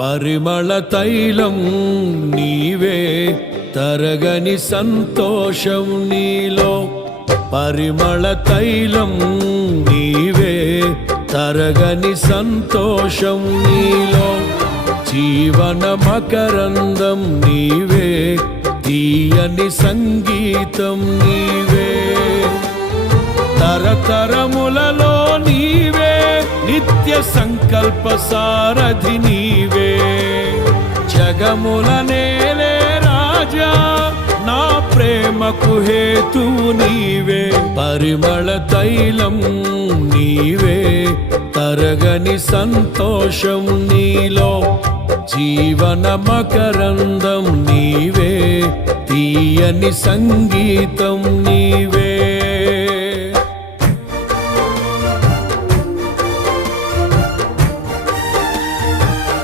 పరిమళ తైలం నీవే, తరగని సంతోషం నీలో. పరిమళ తైలం నీవే, తరగని సంతోషం నీలో. జీవన మకరందం నీవే, తీయని సంగీతం నీవే. తరతరములలో నీవే, నిత్య సంకల్ప సారథి నీవే. జగముల నేలే రాజా, నా ప్రేమకు హేతువు నీవే. పరిమళ తైలం నీవే, తరగని సంతోషం నీలో. జీవన మకరందం నీవే, తీయని సంగీతం నీవే.